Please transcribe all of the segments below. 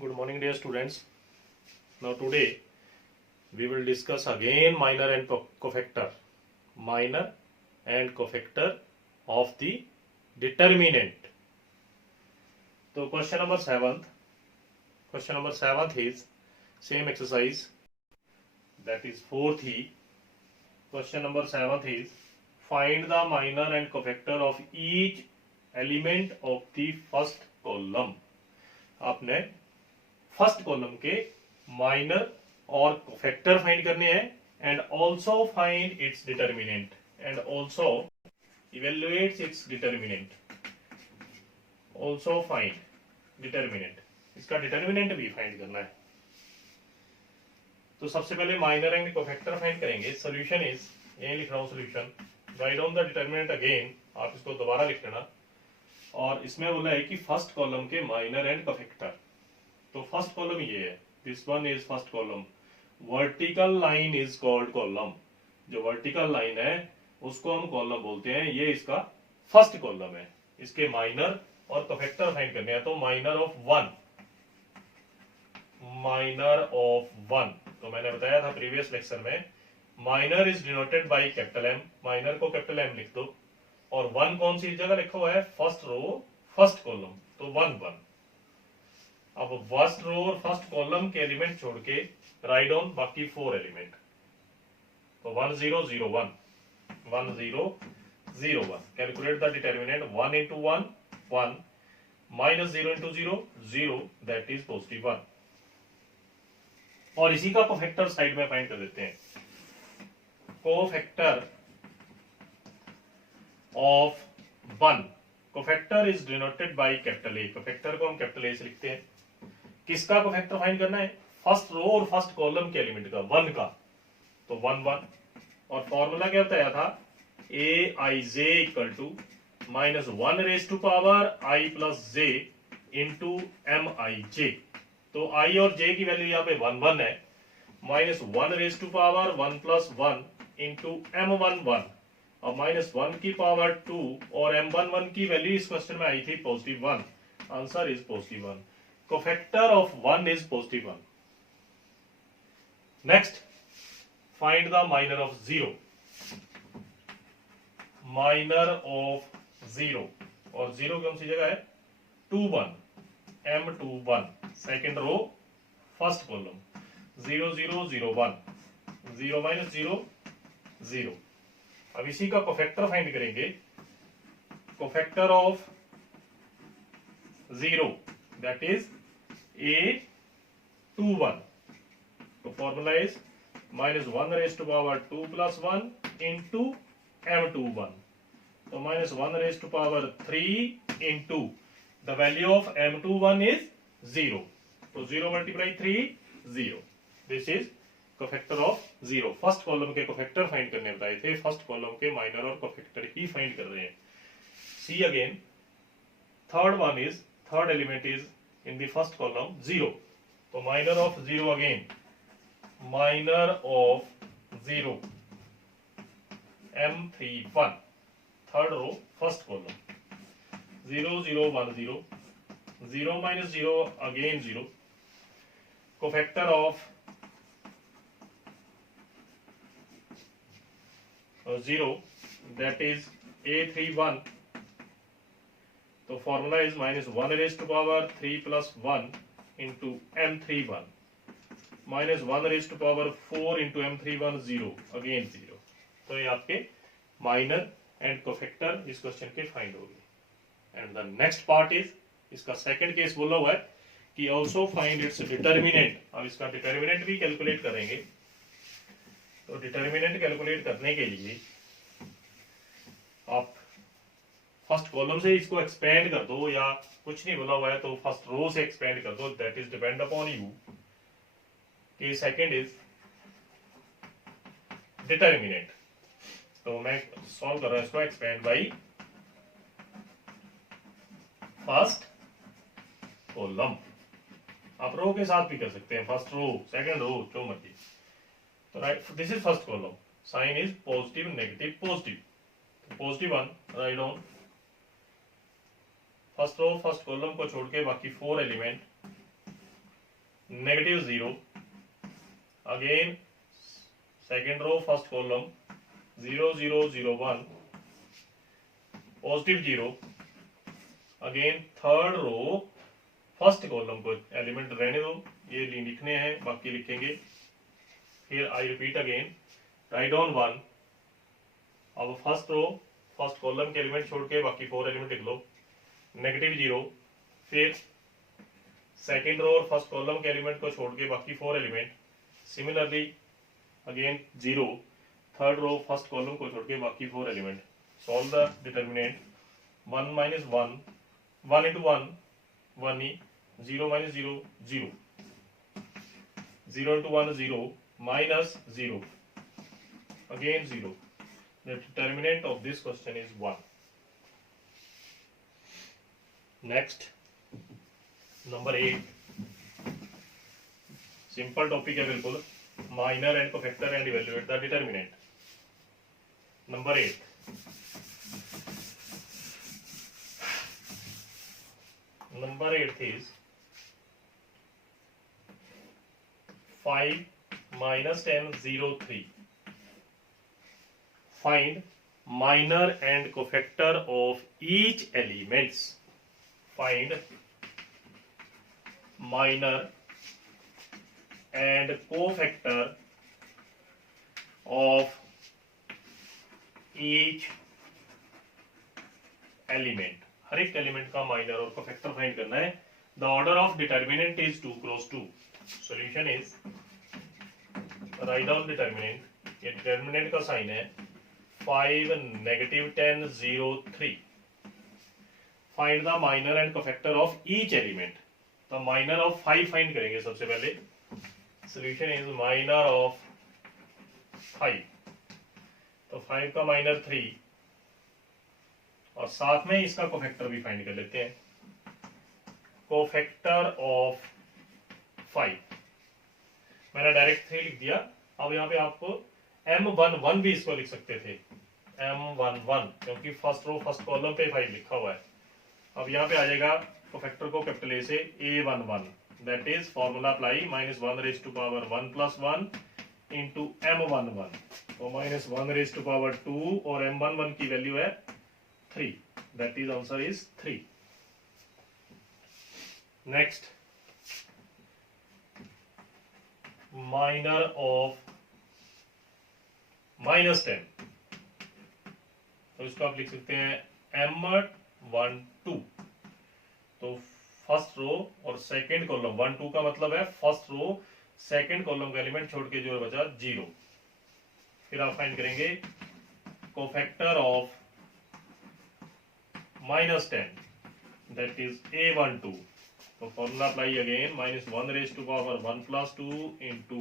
Good morning, dear students. Now today we will discuss again minor and cofactor. Minor and cofactor of the determinant. So question number 7th. Question number 7th is same exercise, that is 4th he. Question number 7th is find the minor and cofactor of each element of the first column. आपने first column के minor और cofactor find करने हैं and also find its determinant and also evaluate its determinant. Also find determinant, इसका determinant भी find करना है. तो सबसे पहले माइनर एंड कोफैक्टर फाइंड करेंगे. सोल्यूशन इज, यही लिख रहा हूं solution. Write down the determinant again, आप इसको दोबारा लिख लेना. और इसमें बोला है कि फर्स्ट कॉलम के माइनर एंड कोफैक्टर. तो फर्स्ट कॉलम ये है, this one is first column. Vertical line is called column. जो वर्टिकल लाइन है उसको हम कॉलम बोलते हैं. ये इसका फर्स्ट कॉलम है. इसके माइनर और कोफैक्टर फाइंड करने हैं. तो minor of one, minor of one, तो मैंने बताया था प्रीवियस लेक्चर में, minor is denoted by capital M. Minor को कैपिटल एम लिख दो. और वन कौन सी जगह लिखा हुआ है? First row first column. तो वन वन. अब फर्स्ट रो और फर्स्ट कॉलम के एलिमेंट छोड़ के राइट डाउन बाकी 4 एलिमेंट. तो 1 0 0 1, 1 0 0 1. Calculate the determinant. 1 into 1 1 minus 0 into 0 0, that is positive 1. और इसी का कोफैक्टर साइड में फाइंड कर देते हैं. Cofactor of 1, cofactor is denoted by capital A. Cofactor को हम कैपिटल ए से लिखते हैं. किसका कोफैक्टर फाइंड करना है? फर्स्ट रो और फर्स्ट कॉलम के एलिमेंट का, 1 का. तो 1 1. और फॉर्मूला क्या बताया था? A I J equal to minus 1 raise to power I plus J into M I J. तो आई और जे की वैल्यू यहाँ पे 1 1 है. Minus 1 raise to power 1 plus 1 into M 1 1. और माइनस 1 की पावर 2 और एम 1 1 की वैल्यू इस क्वेश्चन में आई थी positive 1. Answer is positive 1. Cofactor of 1 is positive 1. Next, find the minor of 0. Minor of 0. और 0 कौन सी जगह है? 2 1, m 2 1. Second row first column. 0 0 0 1, 0 minus 0 0. अब इसी का कोफैक्टर फाइंड करेंगे. Cofactor of 0, that is a 2 1. तो formula is minus 1 raise to power 2 plus 1 into m 2 1. तो minus 1 raise to power 3 into the value of m 2 1 is 0. तो 0 multiply 3 0. This is cofactor of 0. First column के cofactor find करने बताए थे. First column के minor और cofactor ही find कर रहे हैं. See again. Third element is in the first column 0. So minor of 0 again. Minor of 0. M31. Third row, first column. 0 0 1 0. 0 minus 0 again 0. Cofactor of 0, that is A31. तो formula is minus 1 raise to power 3 plus 1 into m31. Minus 1 raise to power 4 into m31 0 again 0. तो ये आपके minor and cofactor इस question के find हो गए. And the next part is, इसका second case बोला हुआ है कि ऑल्सो फाइंड इट्स डिटर्मिनेंट. अब इसका डिटर्मिनेंट भी कैलकुलेट करेंगे. तो डिटर्मिनेंट कैलकुलेट करने के लिए आप फर्स्ट कॉलम से इसको एक्सपेंड कर दो, या कुछ नहीं बोला हुआ है तो फर्स्ट रो से एक्सपेंड कर दो. That is depend upon you. कि सेकंड इज डिटर्मिनेंट. तो मैं सॉल्व कर रहा हूं इसको. Expand by first column. आप रो के साथ भी कर सकते हैं. फर्स्ट रो, सेकंड रो, जो मर्जी. तो right, this is first column. Sign is positive negative positive. Positive 1 right down. First row first column को छोड़ के बाकी 4 element -0, again second row first column 0 0 0 1, +0, again third row first column को element रहने दो, ये लिखने हैं, बाकी लिखेंगे। फिर I repeat again, right on 1। अब फर्स्ट रो फर्स्ट कॉलम के एलिमेंट छोड़ के बाकी 4 एलिमेंट लिख लो। -0, फिर सेकेंड रो और फर्स्ट कॉलम के एलिमेंट को छोड़ के बाकी 4 element. Similarly again 0, third row first column को छोड़ के बाकी 4 element. Solve the determinant. 1 - 1, 1 into 1 1 ही, 0 - 0 0, 0 into 1 0, -0, again 0. The determinant of this question is 1. Next, number 8. Simple topic है बिल्कुल, minor and cofactor and evaluate the determinant. Number 8. Number 8 is 5 - 10 0 3. Find minor and cofactor of each elements. Find minor and cofactor of each element. हर एक element का minor और cofactor find करना है। The order of determinant is 2 × 2। Solution is, write down determinant. ये determinant का sign है 5 - 10 0 3। Find the minor and cofactor of each element. तो minor of 5 find करेंगे सबसे पहले। Solution is minor of 5। तो 5 का माइनर 3 और साथ में इसका कोफैक्टर भी फाइंड कर लेते हैं। कोफैक्टर ऑफ 5 मैंने डायरेक्ट 3 लिख दिया। अब यहाँ पे आपको M11 भी इसको लिख सकते थे, M11, क्योंकि फर्स्ट रो फर्स्ट कॉलम पे 5 लिखा हुआ है। अब यहाँ पे आ जाएगा कोफैक्टर को कैपिटल ए से A11, that is formula apply, -1 + 1 into M11। तो -1 और M11 की वैल्यू है 3, that is answer is 3. Next, minor of -10। तो इसको आप लिख सकते हैं M12। तो फर्स्ट रो और सेकेंड कॉलम, 1 2 का मतलब है फर्स्ट रो सेकेंड कॉलम का एलिमेंट छोड़ के जो बचा 0। फिर आप फाइंड करेंगे cofactor of -10, that is A12। तो formula apply again, -1 + 2 into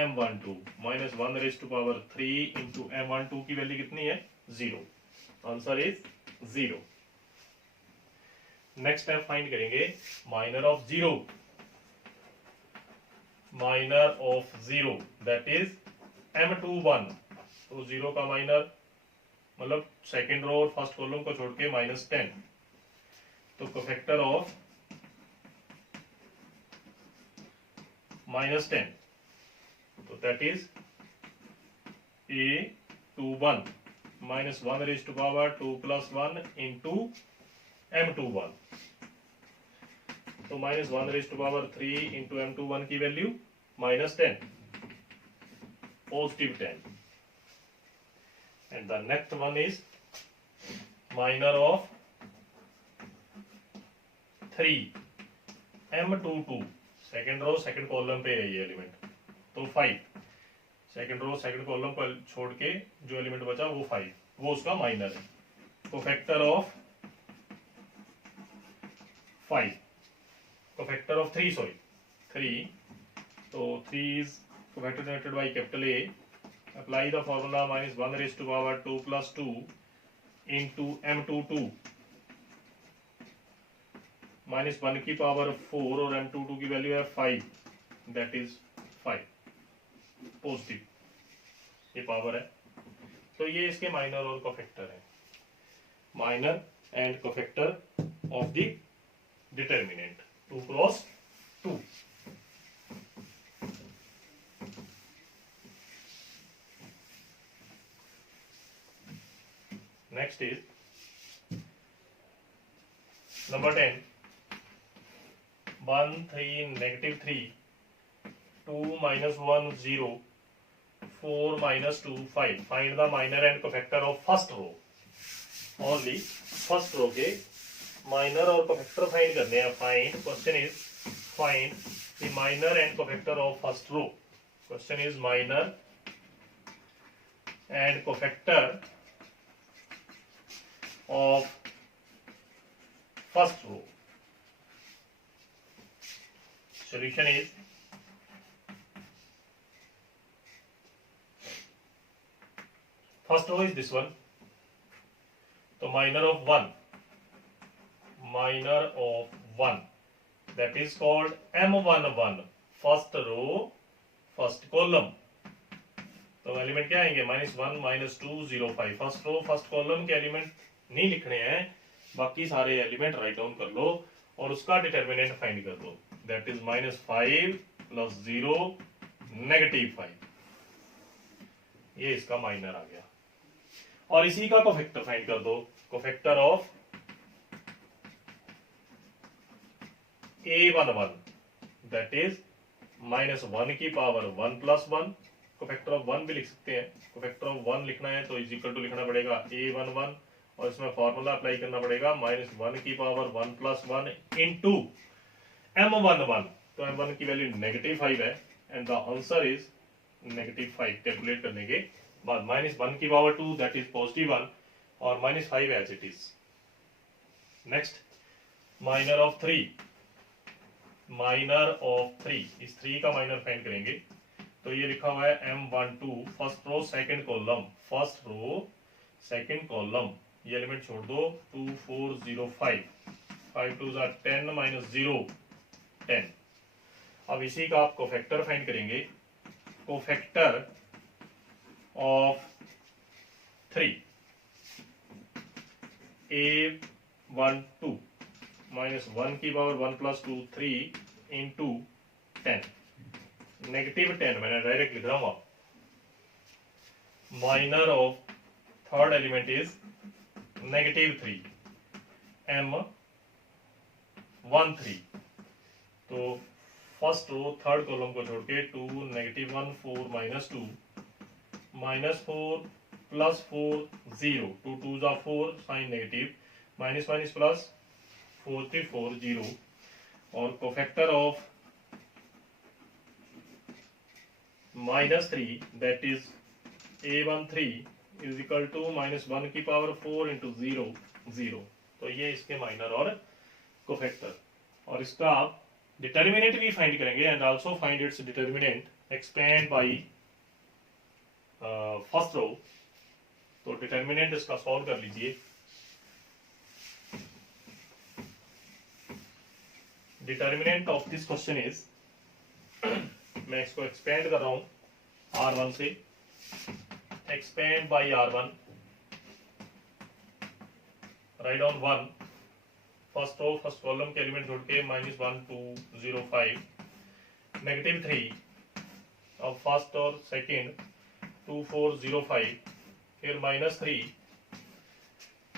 M12, -1 / 3 into M12 की वैल्यू कितनी है 0। Answer is 0। Next step find करेंगे minor of 0। Minor of 0 that is M21। तो 0 का माइनर मतलब सेकेंड रो और फर्स्ट कॉलम को छोड़ के -10। तो कोफैक्टर ऑफ -10, तो that is A21, -1 / 2 + 1 into M21। तो -1 / 3 इंटू M21 की value -10, +10। And the next one is minor of 3, M22। Second row second column पे है ये एलिमेंट, तो 5। सेकेंड रो सेकेंड कॉलम पर छोड़ के जो एलिमेंट बचा वो 5, वो उसका माइनर है। Cofactor of 5, cofactor of 3 sorry 3। तो 3 is cofactor denoted by capital A। Apply the formula -1 / 2 + 2 into M22, -1 की पावर 4 और M22 की वैल्यू है 5, दैट इज 5 पॉजिटिव, ये पावर है। तो ये इसके माइनर और कोफैक्टर है, minor and cofactor of the determinant 2 × 2। Next is number 10 1 3 negative 3 2 minus 1 0 4 minus 2 5 find the minor and cofactor of first row only first row के minor और cofactor find करने हैं find question is find the minor and cofactor of first row question is minor and cofactor of first row solution is first row is this one so minor of 1 that is called M11 first row first column तो element क्या आएंगे -1 -2 0 5 first row first column के element नहीं लिखने हैं बाकी सारे element write down कर लो और उसका डिटर्मिनेंट फाइंड कर दो दैट इज -5 + 0 -5 ये इसका माइनर आ गया और इसी का कोफैक्टर फाइंड कर दो cofactor of A11 that is -1 की पावर 1 + 1 कोफैक्टर ऑफ 1 भी लिख सकते हैं कोफैक्टर ऑफ 1 लिखना है तो इज इक्वल टू लिखना पड़ेगा A11 और इसमें फॉर्मूला अप्लाई करना पड़ेगा -1 की पावर 1 + 1 इनटू M11 तो M1 की वैल्यू -5 है and the answer is -5 calculate करने के बाद -1 की पावर 2 दैट इज +1 और -5 as it is next minor of 3 इस 3 का माइनर फाइंड करेंगे तो ये लिखा हुआ है M12 first row second column ये एलिमेंट छोड़ दो 2 4 0 5 5 2 10 -0 10 अब इसी का आप कोफैक्टर फाइंड करेंगे कोफैक्टर ऑफ 3 A12 -1 की पावर 1 + 2 3 इंटू 10 -10 मैंने डायरेक्ट लिख रहा हूं minor of third element is -3 M13 तो फर्स्ट रो थर्ड कॉलम को छोड़ के 2 -1 4 -2 -4 + 4 0 2 2 4 साइन नेगेटिव -1 प्लस 4 3 4 0 और cofactor of -3 that is A13 is equal to -1 की पावर 4 into 0 0 तो ये इसके माइनर और कोफैक्टर और इसका आप डिटर्मिनेंट भी फाइंड करेंगे and also find its determinant expand by first row तो डिटर्मिनेंट इसका सॉल्व कर लीजिए determinant of this question is मैं इसको एक्सपेंड कर रहा हूं R1 से expand by R1 right down 1 first row first column के एलिमेंट छोड़ के -1 2 0 5 -3 अब फर्स्ट और सेकंड 2 4 0 5 फिर -3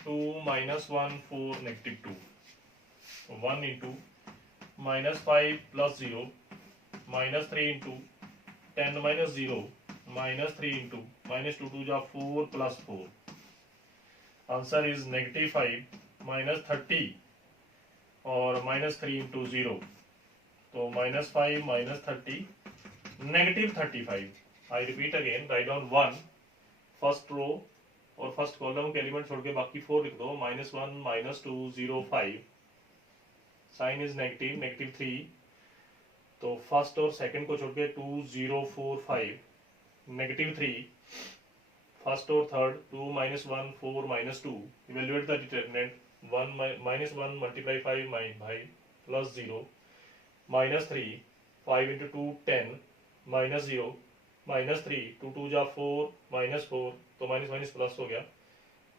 2 -1 4 -2 1 into -5 + 0 -3 into 10 -0 -3 into -2 2 4 + 4 answer is -5 -30 और -3 into 0 तो -5 -30 -35 I repeat again right down 1 first row और फर्स्ट कॉलम के एलिमेंट छोड़ के बाकी 4 लिख दो -1 -2 0 5 साइन इज नेगेटिव 3 तो फर्स्ट और सेकंड को छोड़ के 2 0 4 5 -3 फर्स्ट और third 2 -1 4 -2 evaluate the determinant 1 -1 multiply 5 by +0 -3 5 into 2 10 -0 -3 2 2 4 -4 तो माइनस प्लस हो गया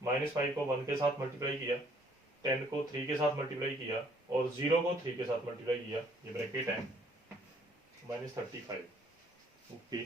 -5 को 1 के साथ मल्टीप्लाई किया 10 को 3 के साथ मल्टीप्लाई किया और 0 को 3 के साथ मल्टीप्लाई किया ये ब्रैकेट है -35 ओके